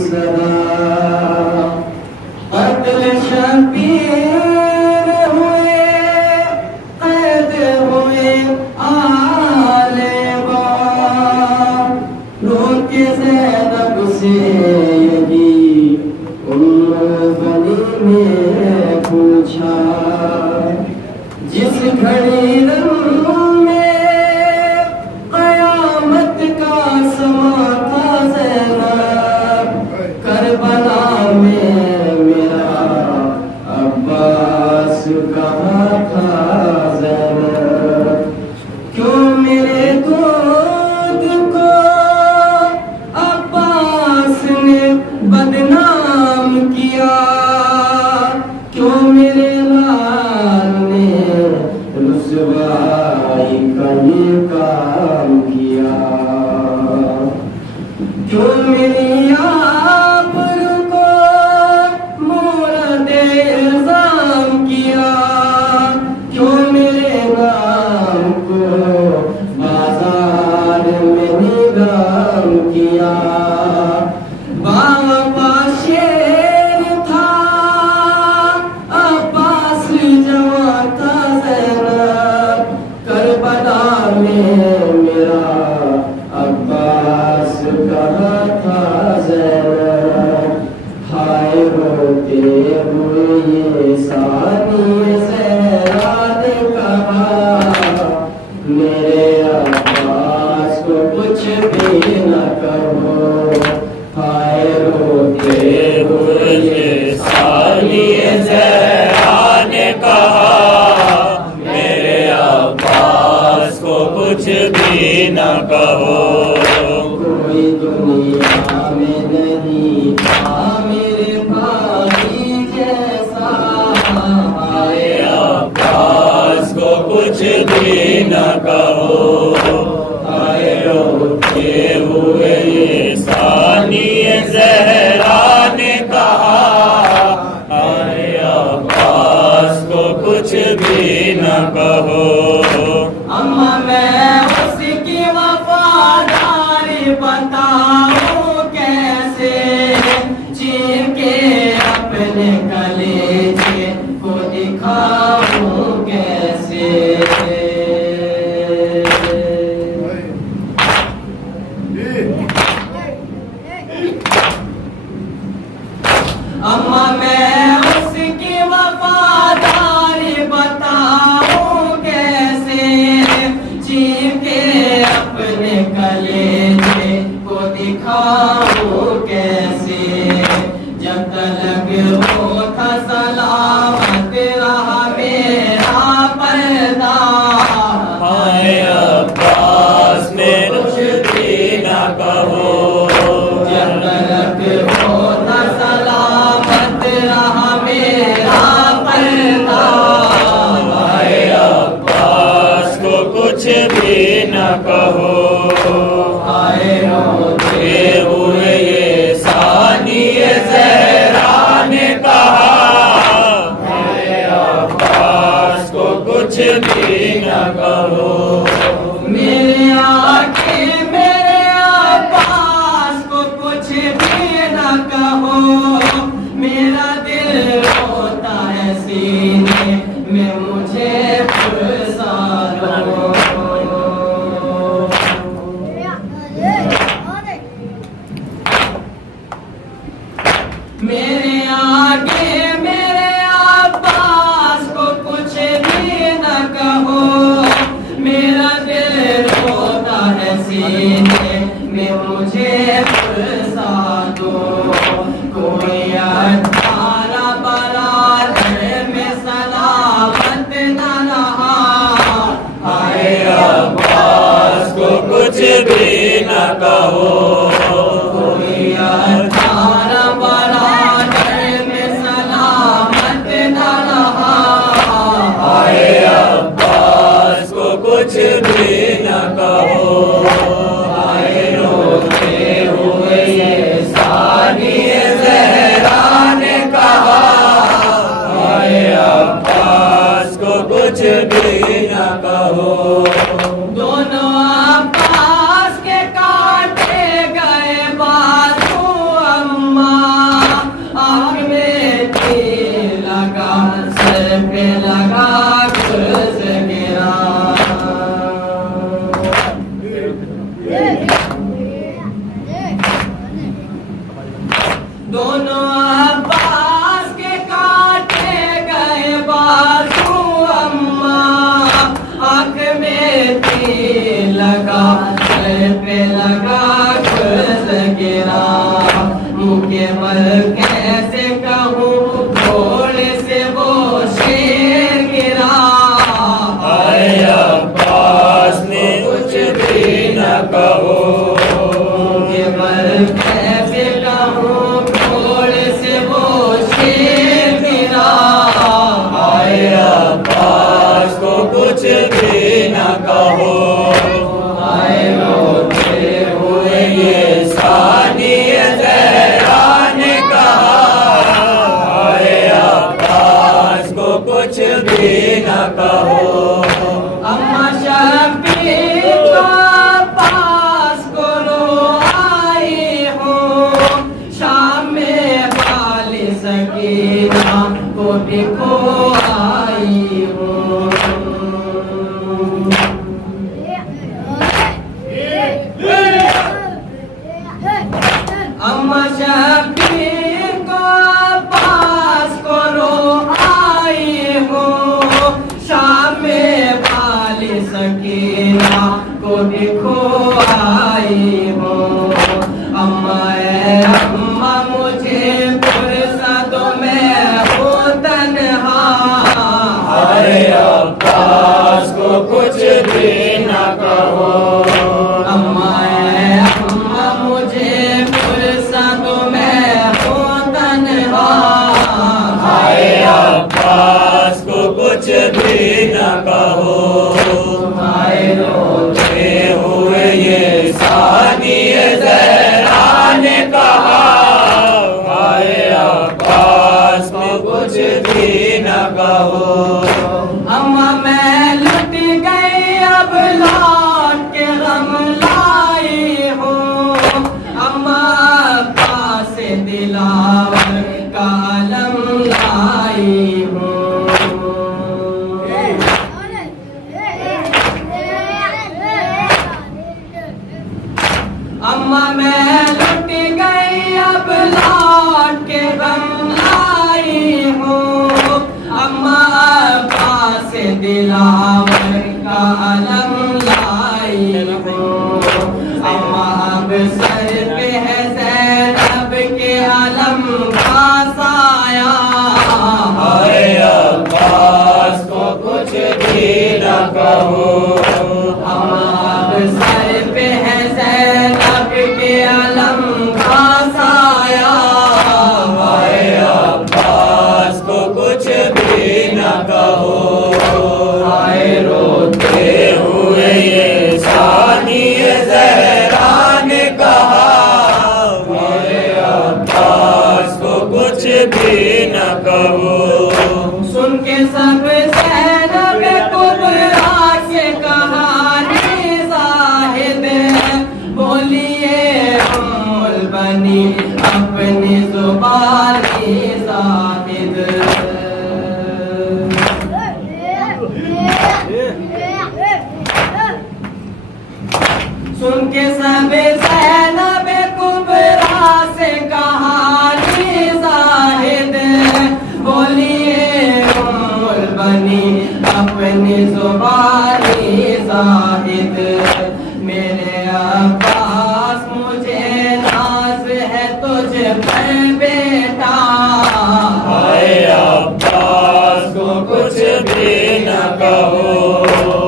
सदा कत्ल शबीर हुए, कैद हुए आले बा, रोके ज़ैनब से यही उम्मे बनी ने पूछा, जिस घड़ी कहाँ था ज़ैनब, क्यों मेरे दूध को अब्बास ने बदनाम किया, क्यों मेरे लाल ने रुसवाई का ये काम किया, क्यों मेरी किया। बाबा शेर था, अब्बास जवां था ज़ैनब, करबला में मेरा अब्बास कहाँ था ज़ैनब, हाय रोते हुए ये सानी ज़हरा ने कहा, मेरे अब्बास को कुछ भी न कहो, हाय रोते हुए ये सानी ज़हरा ने कहा, मेरे अब्बास को कुछ भी न कहो, कोई दुनिया में नहीं था मेरे भाई जैसा, हाय अब्बास को कुछ भी न कहो, हाय रोते हुए ये सानी ज़हरा ने कहा, हाय अब्बास को कुछ भी न कहो। अम्मा मैं उसकी वफादारी बताऊं कैसे, चीर के अपने कलेजे को दिखाऊं कैसे, अम्मा मैं उसकी वफादारी बताऊं कैसे, चीर के अपने कलेजे को दिखाऊं कैसे, जब तक वो था सलामत रहा मेरा पर्दा, हाय अब्बास में कुछ भी न कहो, जब तक वो था सलामत रहा मेरा पर्दा, हाय अब्बास को कुछ भी न कहो, हाय रोते हुए ये सानी ज़हरा ने कहा, हाय अब्बास को कुछ भी न कहो, मेरे आके मेरे अब्बास को कुछ भी न कहो, मेरा दिल रोता है सीने में मुझे फुर्सा दो, मेरे आगे मेरे अब्बास को कुछ भी न कहो, मेरा दिल रोता है सीने में मुझे फुर्सा दो, कोई अठारा बरादर में सलामत न रहा, हाय अब्बास को कुछ भी न कहो, कोई अठारा बरादर दोनों अब्बास के काटे गए बाजू अम्मा, आँख में तीर लगा, सर पे लगा कर्ज गिरा, मुँह के बल कैसे कहूँ घोड़े से वो शेर गिरा। आए अब्बास ने कुछ भी न कहो, मुँह के बल कैसे कहूँ घोड़े से वो शेर गिरा। आए अब्बास को कुछ भी न कहो, आए रोते हुए ये सानिए ज़हरा ने कहा। आए अब्बास को कुछ भी न कहो, अम्मा शबीर को पास को लो आई हूँ, शाम में वाली सकीना को भी खो आई हूँ। अम्मा शबीर को पास को लो आई हूँ, शाम में वाली सकीना को भी खो आई हूँ। अम्मा ए अम्मा मुझे फुर्सत में हूँ तन्हा। आए अब्बास को कुछ भी न कहो, अम्मा ए अम्मा मुझे फुर्सत में हूँ तन्हा। आए अब्बास को कुछ भी न कहो, आए रोते हुए ये सानिए ज़हरा ने कहा। आए अब्बास को कुछ भी न कहो, अम्मा मैं लुट गई अब लौट के गम लाई हूँ। अम्मा पास दिलावर का आलम लाई हूँ। अम्मा मैं लुट गई अब लौट के गम लाई हूँ। अम्मा पास दिलावर का आलम लाई हूँ। अम्मा अब सर पे है ज़ैनब के आलम का साया। आए अब्बास को कुछ भी न कहो, अम्मा अब सर पे है ज़ैनब के आलम का साया। आए अब्बास को कुछ भी न कहो, आए रोते हुए ये सानिए ज़हरा ने कहा। आए अब्बास को कुछ भी न कहो, सुन के सब ज़ैनब कुबरा से कहानी ज़ाहिद बोलिए उम्मुल बनी अपनी ज़ुबानी ज़ाहिद। सुन के सब ज़ैनब कुबरा से कहानी ज़ाहिद बोलिए उम्मुल बनी अपनी ज़ुबानी ज़ाहिद। मेरे अब्बास मुझे नाज है तुझ पर बेटा। आए अब्बास को कुछ भी न कहो,